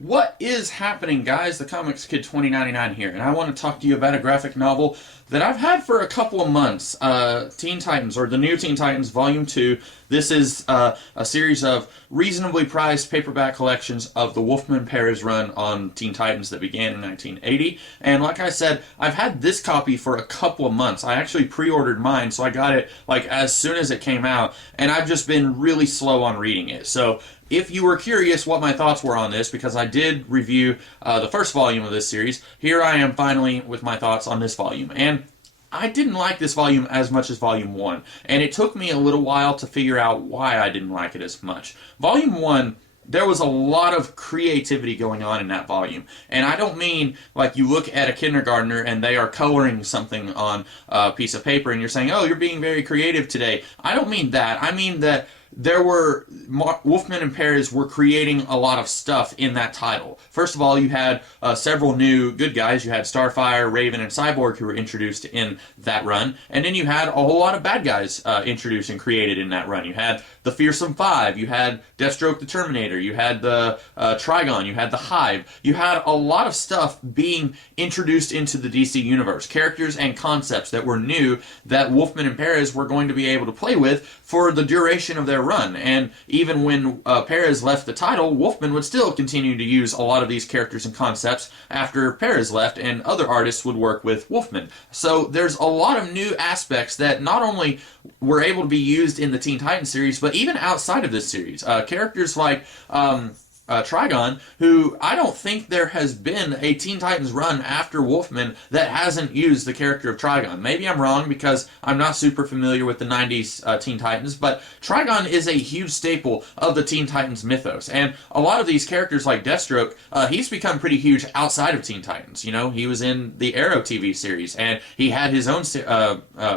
What is happening, guys? The Comics Kid 2099 here, and I want to talk to you about a graphic novel that I've had for a couple of months. Teen Titans, or the New Teen Titans Volume 2. This is a series of reasonably priced paperback collections of the Wolfman Perez run on Teen Titans that began in 1980. And like I said, I've had this copy for a couple of months. I actually pre-ordered mine, so I got it like as soon as it came out, and I've just been really slow on reading it. So if you were curious what my thoughts were on this, because I did review the first volume of this series, here I am finally with my thoughts on this volume. And I didn't like this volume as much as Volume 1, and it took me a little while to figure out why I didn't like it as much. Volume 1, there was a lot of creativity going on in that volume. And I don't mean like you look at a kindergartner and they are coloring something on a piece of paper and you're saying, oh, you're being very creative today. I don't mean that. I mean that Wolfman and Perez were creating a lot of stuff in that title. First of all, you had several new good guys. You had Starfire, Raven, and Cyborg who were introduced in that run. And then you had a whole lot of bad guys introduced and created in that run. You had the Fearsome Five. You had Deathstroke the Terminator. You had the Trigon. You had the Hive. You had a lot of stuff being introduced into the DC Universe. Characters and concepts that were new that Wolfman and Perez were going to be able to play with for the duration of their run. And even when Perez left the title, Wolfman would still continue to use a lot of these characters and concepts after Perez left, and other artists would work with Wolfman. So there's a lot of new aspects that not only were able to be used in the Teen Titans series, but even outside of this series. Characters like Trigon, who I don't think there has been a Teen Titans run after Wolfman that hasn't used the character of Trigon. Maybe I'm wrong because I'm not super familiar with the 90s Teen Titans, but Trigon is a huge staple of the Teen Titans mythos. And a lot of these characters like Deathstroke, he's become pretty huge outside of Teen Titans. You know, he was in the Arrow TV series, and he had his own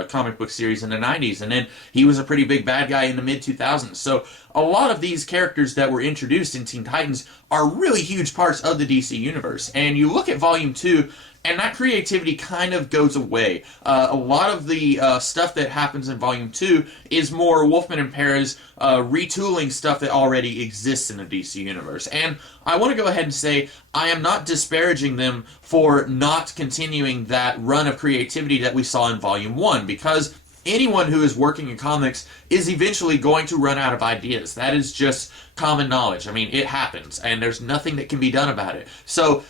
comic book series in the 90s, and then he was a pretty big bad guy in the mid-2000s. So a lot of these characters that were introduced in Teen Titans are really huge parts of the DC Universe. And you look at Volume 2, and that creativity kind of goes away. A lot of the stuff that happens in Volume 2 is more Wolfman and Perez retooling stuff that already exists in the DC Universe. And I want to go ahead and say I am not disparaging them for not continuing that run of creativity that we saw in Volume 1, because anyone who is working in comics is eventually going to run out of ideas. That is just common knowledge. I mean, it happens, and there's nothing that can be done about it. So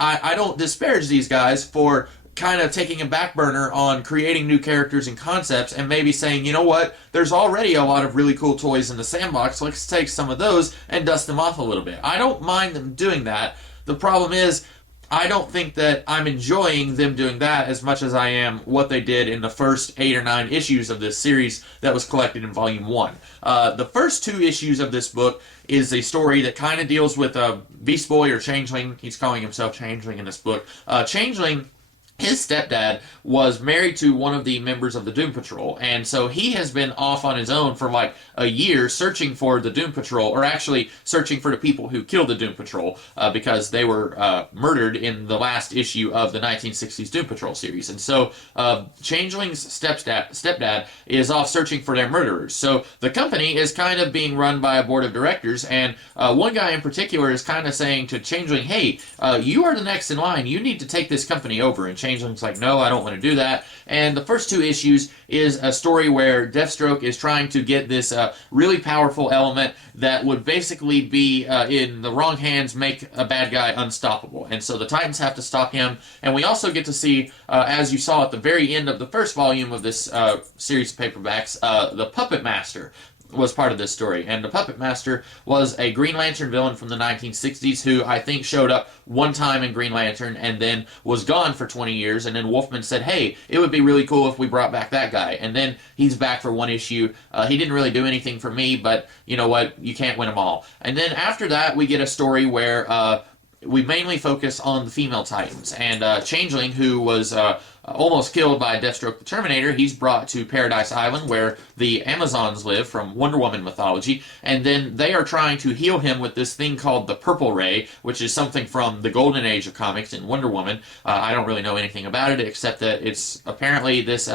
I don't disparage these guys for kind of taking a back burner on creating new characters and concepts and maybe saying, you know what, there's already a lot of really cool toys in the sandbox, let's take some of those and dust them off a little bit. I don't mind them doing that. The problem is, I don't think that I'm enjoying them doing that as much as I am what they did in the first 8 or 9 issues of this series that was collected in Volume 1. The first 2 issues of this book is a story that kind of deals with Beast Boy or Changeling. He's calling himself Changeling in this book. Changeling, his stepdad, was married to one of the members of the Doom Patrol, and so he has been off on his own for like a year searching for the Doom Patrol, or actually searching for the people who killed the Doom Patrol, because they were murdered in the last issue of the 1960s Doom Patrol series. And so Changeling's stepdad is off searching for their murderers. So the company is kind of being run by a board of directors, and one guy in particular is kind of saying to Changeling, hey, you are the next in line, you need to take this company over. And Changeling's like, no, I don't want to do that. And the first 2 issues is a story where Deathstroke is trying to get this really powerful element that would basically be, in the wrong hands, make a bad guy unstoppable. And so the Titans have to stop him. And we also get to see, as you saw at the very end of the first volume of this series of paperbacks, the Puppet Master was part of this story. And the Puppet Master was a Green Lantern villain from the 1960s who I think showed up one time in Green Lantern and then was gone for 20 years, and then Wolfman said, hey, it would be really cool if we brought back that guy. And then he's back for 1 issue. He didn't really do anything for me, but you know what? You can't win them all. And then after that, we get a story where we mainly focus on the female Titans. And Changeling, who was almost killed by Deathstroke the Terminator, he's brought to Paradise Island, where the Amazons live from Wonder Woman mythology, and then they are trying to heal him with this thing called the Purple Ray, which is something from the Golden Age of comics in Wonder Woman. I don't really know anything about it, except that it's apparently this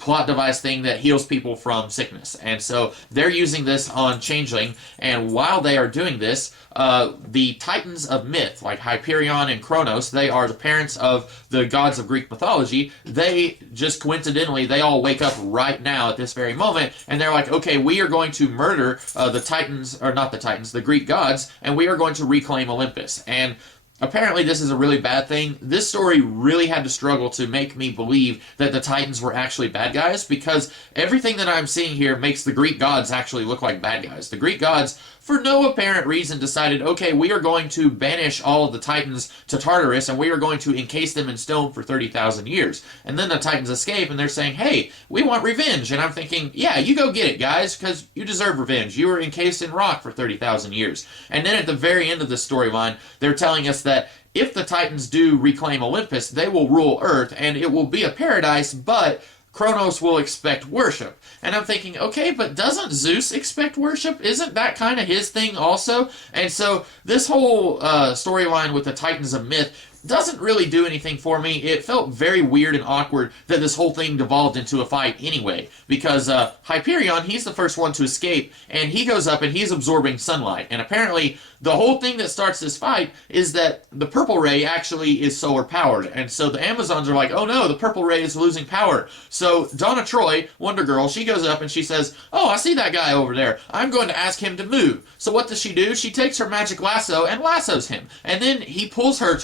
plot device thing that heals people from sickness. And so they're using this on Changeling, and while they are doing this, the Titans of myth, like Hyperion and Kronos, they are the parents of the gods of Greek mythology. They just coincidentally, they all wake up right now at this very moment, and they're like, okay, we are going to murder the Titans, or not the Titans, the Greek gods, and we are going to reclaim Olympus. And apparently this is a really bad thing. This story really had to struggle to make me believe that the Titans were actually bad guys, because everything that I'm seeing here makes the Greek gods actually look like bad guys. The Greek gods, for no apparent reason, decided, okay, we are going to banish all of the Titans to Tartarus, and we are going to encase them in stone for 30,000 years. And then the Titans escape, and they're saying, hey, we want revenge. And I'm thinking, yeah, you go get it, guys, because you deserve revenge. You were encased in rock for 30,000 years. And then at the very end of the storyline, they're telling us that if the Titans do reclaim Olympus, they will rule Earth, and it will be a paradise, but Kronos will expect worship. And I'm thinking, okay, but doesn't Zeus expect worship? Isn't that kind of his thing also? And so this whole storyline with the Titans of myth doesn't really do anything for me. It felt very weird and awkward that this whole thing devolved into a fight anyway, because Hyperion, he's the first one to escape, and he goes up and he's absorbing sunlight. And apparently the whole thing that starts this fight is that the purple ray actually is solar powered. And so the Amazons are like, oh no, the purple ray is losing power. So Donna Troy, Wonder Girl, she goes up and she says, oh, I see that guy over there. I'm going to ask him to move. So what does she do? She takes her magic lasso and lassos him. And then he pulls her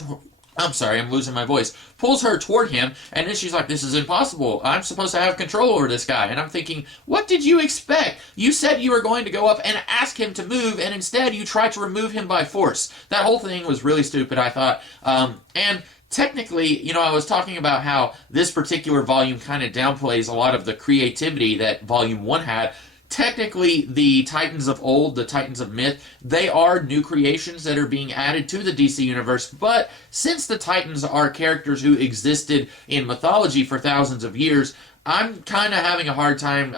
I'm sorry, I'm losing my voice. Pulls her toward him, and then she's like, this is impossible. I'm supposed to have control over this guy. And I'm thinking, what did you expect? You said you were going to go up and ask him to move, and instead you tried to remove him by force. That whole thing was really stupid, I thought. And technically, you know, I was talking about how this particular volume kind of downplays a lot of the creativity that Volume 1 had. Technically, the Titans of old, the Titans of myth, they are new creations that are being added to the DC universe, but since the Titans are characters who existed in mythology for thousands of years, I'm kind of having a hard time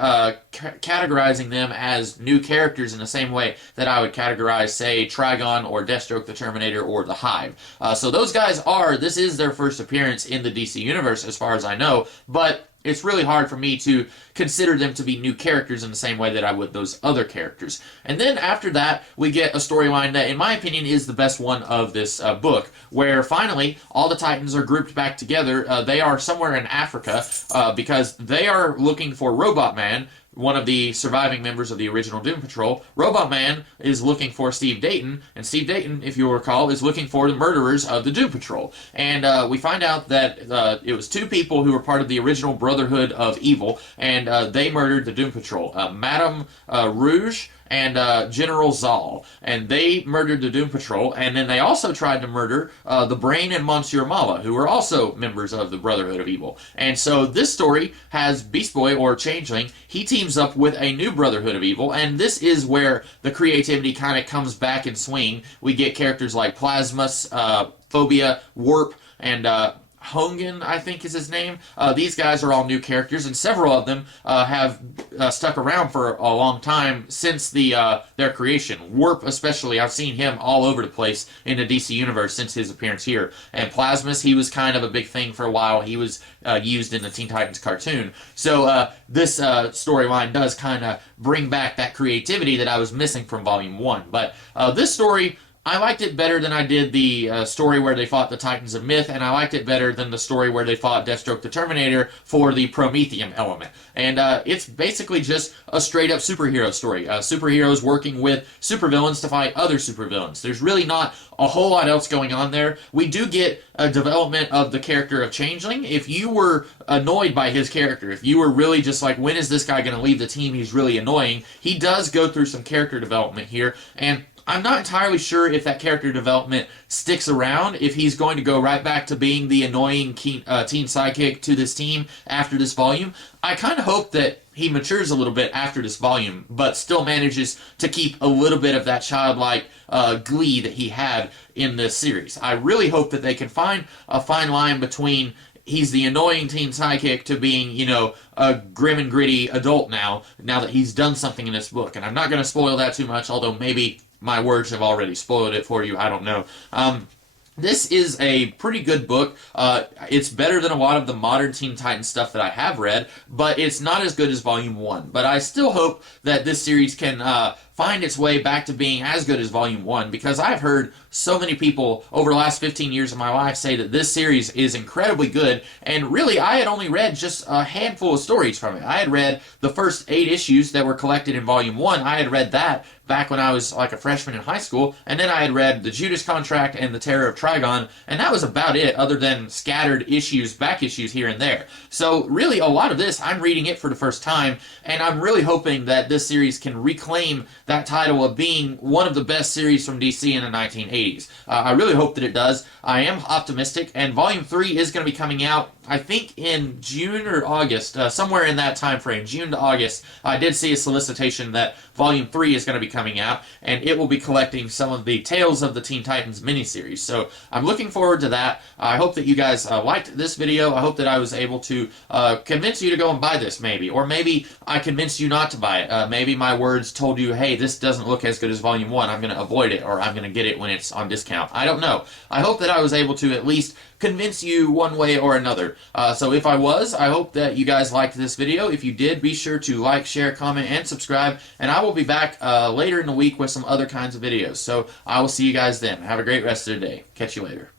categorizing them as new characters in the same way that I would categorize, say, Trigon or Deathstroke the Terminator or the Hive. So those guys this is their first appearance in the DC universe as far as I know, but it's really hard for me to consider them to be new characters in the same way that I would those other characters. And then after that, we get a storyline that, in my opinion, is the best one of this book, where finally all the Titans are grouped back together. They are somewhere in Africa because they are looking for Robot Man, one of the surviving members of the original Doom Patrol. Robot Man is looking for Steve Dayton, and Steve Dayton, if you'll recall, is looking for the murderers of the Doom Patrol. And we find out that it was two people who were part of the original Brotherhood of Evil, and they murdered the Doom Patrol. Madame Rouge and General Zal, and they murdered the Doom Patrol, and then they also tried to murder the Brain and Monsieur Mala, who were also members of the Brotherhood of Evil. And so this story has Beast Boy, or Changeling. He teams up with a new Brotherhood of Evil, and this is where the creativity kind of comes back in swing. We get characters like Plasmus, Phobia, Warp, and Hongan, I think is his name. These guys are all new characters, and several of them have stuck around for a long time since their creation. Warp especially, I've seen him all over the place in the DC universe since his appearance here. And Plasmus, he was kind of a big thing for a while. He was used in the Teen Titans cartoon. So this storyline does kind of bring back that creativity that I was missing from Volume 1. But this story, I liked it better than I did the story where they fought the Titans of Myth, and I liked it better than the story where they fought Deathstroke the Terminator for the Prometheum element. And it's basically just a straight-up superhero story. Superheroes working with supervillains to fight other supervillains. There's really not a whole lot else going on there. We do get a development of the character of Changeling. If you were annoyed by his character, if you were really just like, when is this guy going to leave the team? He's really annoying. He does go through some character development here, and I'm not entirely sure if that character development sticks around, if he's going to go right back to being the annoying teen sidekick to this team after this volume. I kind of hope that he matures a little bit after this volume, but still manages to keep a little bit of that childlike glee that he had in this series. I really hope that they can find a fine line between he's the annoying teen sidekick to being, you know, a grim and gritty adult now that he's done something in this book. And I'm not going to spoil that too much, although maybe my words have already spoiled it for you. I don't know. This is a pretty good book. It's better than a lot of the modern Teen Titans stuff that I have read, but it's not as good as Volume 1. But I still hope that this series can find its way back to being as good as Volume 1, because I've heard so many people over the last 15 years of my life say that this series is incredibly good, and really I had only read just a handful of stories from it. I had read the first 8 issues that were collected in Volume 1. I had read that back when I was like a freshman in high school, and then I had read The Judas Contract and The Terror of Trigon, and that was about it, other than scattered issues, back issues here and there. So really, a lot of this, I'm reading it for the first time, and I'm really hoping that this series can reclaim that title of being one of the best series from DC in the 1980s. I really hope that it does. I am optimistic, and Volume 3 is going to be coming out, I think, in June or August, somewhere in that time frame, June to August. I did see a solicitation that Volume 3 is going to be coming out, and it will be collecting some of the Tales of the Teen Titans miniseries. So I'm looking forward to that. I hope that you guys liked this video. I hope that I was able to convince you to go and buy this, maybe. Or maybe I convinced you not to buy it. Maybe my words told you, hey, this doesn't look as good as Volume 1. I'm going to avoid it, or I'm going to get it when it's on discount. I don't know. I hope that I was able to at least convince you one way or another. So if I was, I hope that you guys liked this video. If you did, be sure to like, share, comment, and subscribe. And I will be back later in the week with some other kinds of videos. So I will see you guys then. Have a great rest of the day. Catch you later.